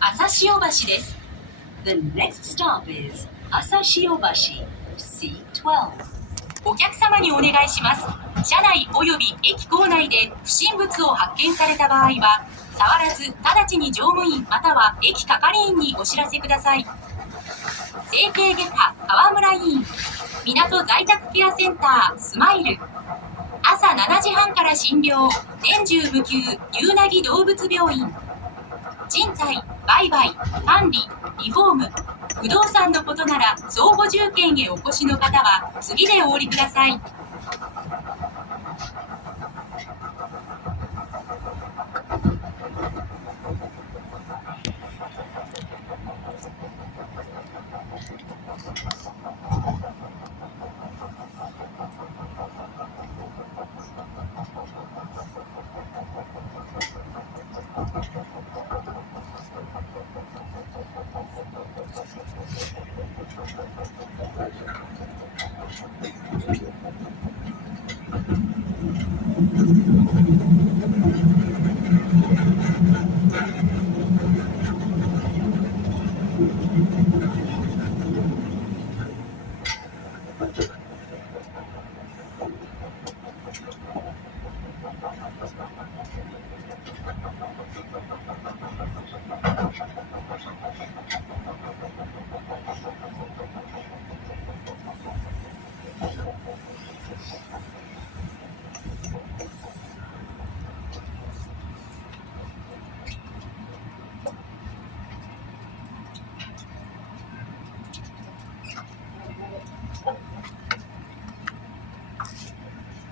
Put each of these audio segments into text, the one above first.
朝潮橋です。The next stop is Asashiobashi, C12. お客様にお願いします。車内および駅構内で不審物を発見された場合は、触らず直ちに乗務員または駅係員にお知らせください。整形外科川村医院、港在宅ケアセンタースマイル、朝7時半から診療、年中無休夕なぎ動物病院、賃貸、売買、管理、リフォーム、不動産のことなら相互住建へお越しの方は次でお降りください。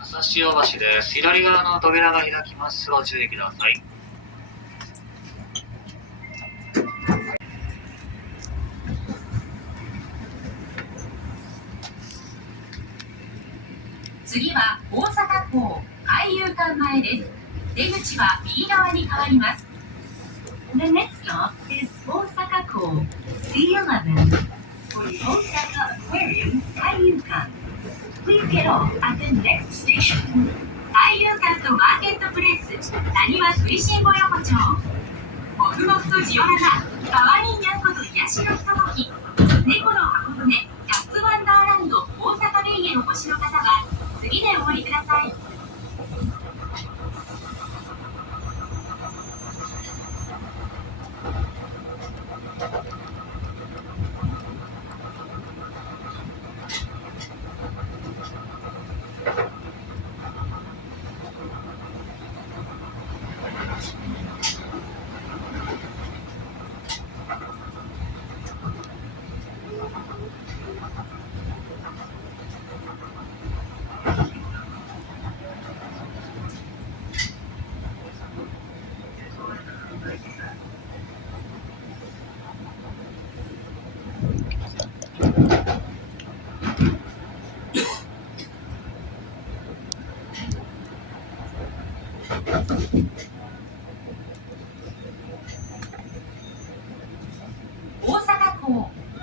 朝潮橋です。左側の扉が開きます。ご注意ください。次は大阪港海遊館前です。出口は右側に変わります。The next stop is Osaka-ko, C11. For the Osaka Aquarium, Kaiyukan. Please get off at the next station. 海遊館とマーケットプレイス、なにわ食いしん坊横丁。もふもふとジオラマ、かわいいにゃんこと癒しのひととき。猫の箱舟、キャッツワンダーランド大阪ベイへお越しの方は次でお降りください。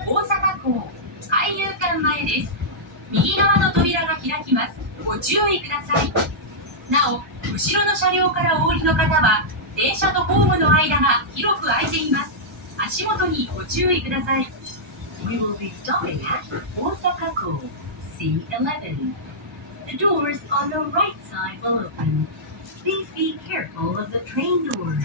大阪港海遊館前です。右側の扉が開きます。ご注意ください。なお、後ろの車両からお降りの方は電車とホームの間が広く空いています。足元にご注意ください。 We will be stopping at Osaka-ko, C11. The doors on the right side will open. Please be careful of the train doors.